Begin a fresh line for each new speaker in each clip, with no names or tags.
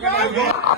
Thank you.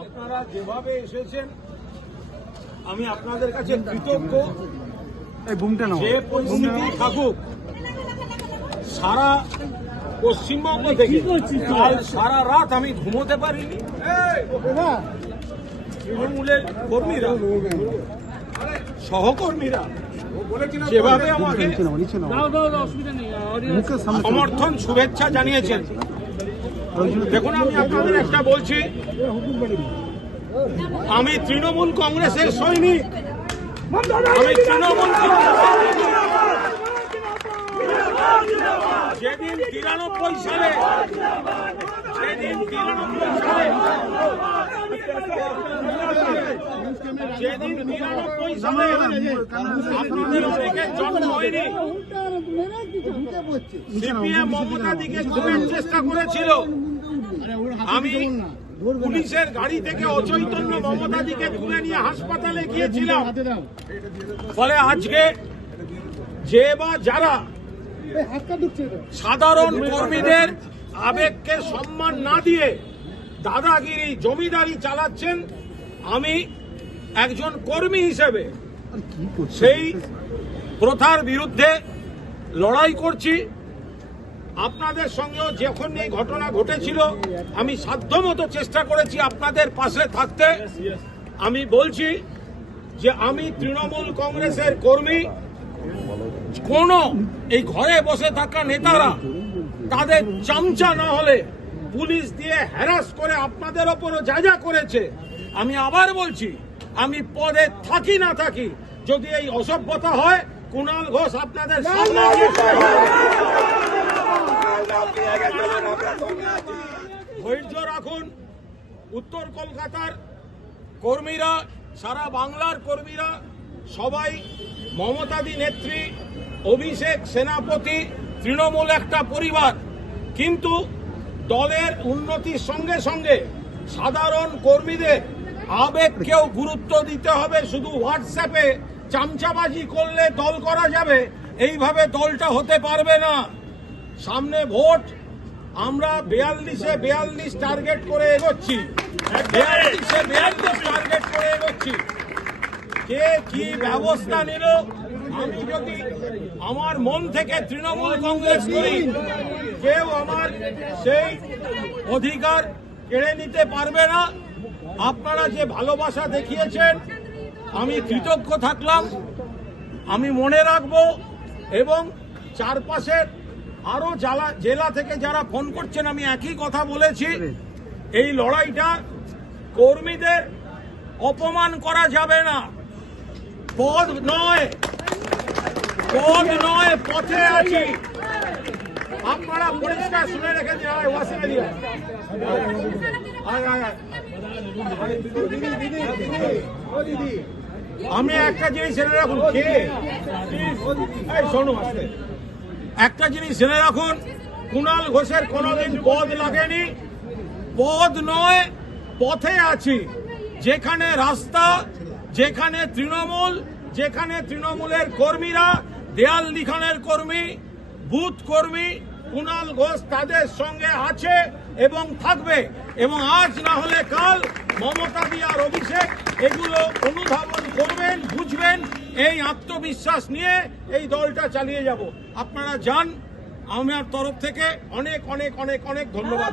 আপনারা যেভাবে এসেছেন আমি আপনাদের কাছে কৃতজ্ঞ যে পরিস্থিতি থাকুক সারা পশ্চিমবঙ্গ থেকে কাল সারা রাত আমি ঘুমোতে পারিনি তৃণমূলের কর্মীরা সহকর্মীরা আমাকে সমর্থন শুভেচ্ছা জানিয়েছেন দেখুন আমি আপনাদের একটা বলছি আমি তৃণমূল কংগ্রেসের সৈনিক আমি তৃণমূল কংগ্রেসের যেদিন তিরানব্বই সালে সেদিন তিরানব্বই সালে যেদিন তিরানব্বই সালে অনেকের জন্ম হয়নি সিপিএম মমতা দিকে চেষ্টা করেছিল আমি পুলিশের গাড়ি থেকে অচৈতন্য মমতাদিকে তুলে নিয়ে হাসপাতালে গিয়েছিলাম ফলে আজকে যে বা যারা সাধারণ কর্মীদের আবেগকে সম্মান না দিয়ে দাদাগিরি জমিদারি চালাচ্ছেন আমি একজন কর্মী হিসেবে সেই প্রথার বিরুদ্ধে লড়াই করছি আপনাদের সঙ্গেও যখন এই ঘটনা ঘটেছিল আমি সাধ্যমতো চেষ্টা করেছি আপনাদের পাশে থাকতে আমি বলছি যে আমি তৃণমূল কংগ্রেসের কর্মী কোনো এই ঘরে বসে থাকা নেতারা তাদের চামচা না হলে পুলিশ দিয়ে হ্যারাস করে আপনাদের ওপরও যা যা করেছে আমি আবার বলছি আমি পদে থাকি না থাকি যদি এই অসভ্যতা হয় কুণাল ঘোষ আপনাদের ধৈর্য রাখুন উত্তর কলকাতার কর্মীরা সারা বাংলার কর্মীরা সবাই মমতাদি নেত্রী অভিষেক সেনাপতি তৃণমূল একটা পরিবার কিন্তু দলের উন্নতির সঙ্গে সঙ্গে সাধারণ কর্মীদের আবেগকেও গুরুত্ব দিতে হবে শুধু হোয়াটসঅ্যাপে চামচাবাজি করলে দল করা যাবে এইভাবে দলটা হতে পারবে না সামনে ভোট আমরা বিয়াল্লিশে বিয়াল্লিশ টার্গেট করে এগোচ্ছি হ্যাঁ, বিয়াল্লিশে বিয়াল্লিশ টার্গেট করে এগোচ্ছি কে কি ব্যবস্থা নিল আমি যদি আমার মন থেকে তৃণমূল কংগ্রেস করি কেউ আমার সেই অধিকার কেড়ে নিতে পারবে না আপনারা যে ভালোবাসা দেখিয়েছেন আমি কৃতজ্ঞ থাকলাম আমি মনে রাখব এবং চারপাশের আরও জেলা জেলা থেকে যারা ফোন করছেন আমি একই কথা বলেছি এই লড়াইটা কর্মীদের অপমান করা যাবে না পদ নয় যোগ নয় পথে আছি আপনারা পরিষ্কার শুনে রেখে আমি একটা জিনিস জেনে রাখুন কে শোনো একটা জিনিস জেনে রাখুন কুণাল ঘোষের কোনোদিন পদ লাগেনি পদ নয় পথে আছি যেখানে রাস্তা যেখানে তৃণমূল যেখানে তৃণমূলের কর্মীরা দেয়াল লিখানের কর্মী বুথ কর্মী কুণাল ঘোষ তাদের সঙ্গে আছে এবং থাকবে এবং আজ না হলে কাল মমতা দিয়ার অভিষেক এগুলো অনুধাবন করবেন বুঝবেন এই আত্মবিশ্বাস নিয়ে এই দলটা চালিয়ে যাব আপনারা যান আমার তরফ থেকে অনেক অনেক অনেক অনেক ধন্যবাদ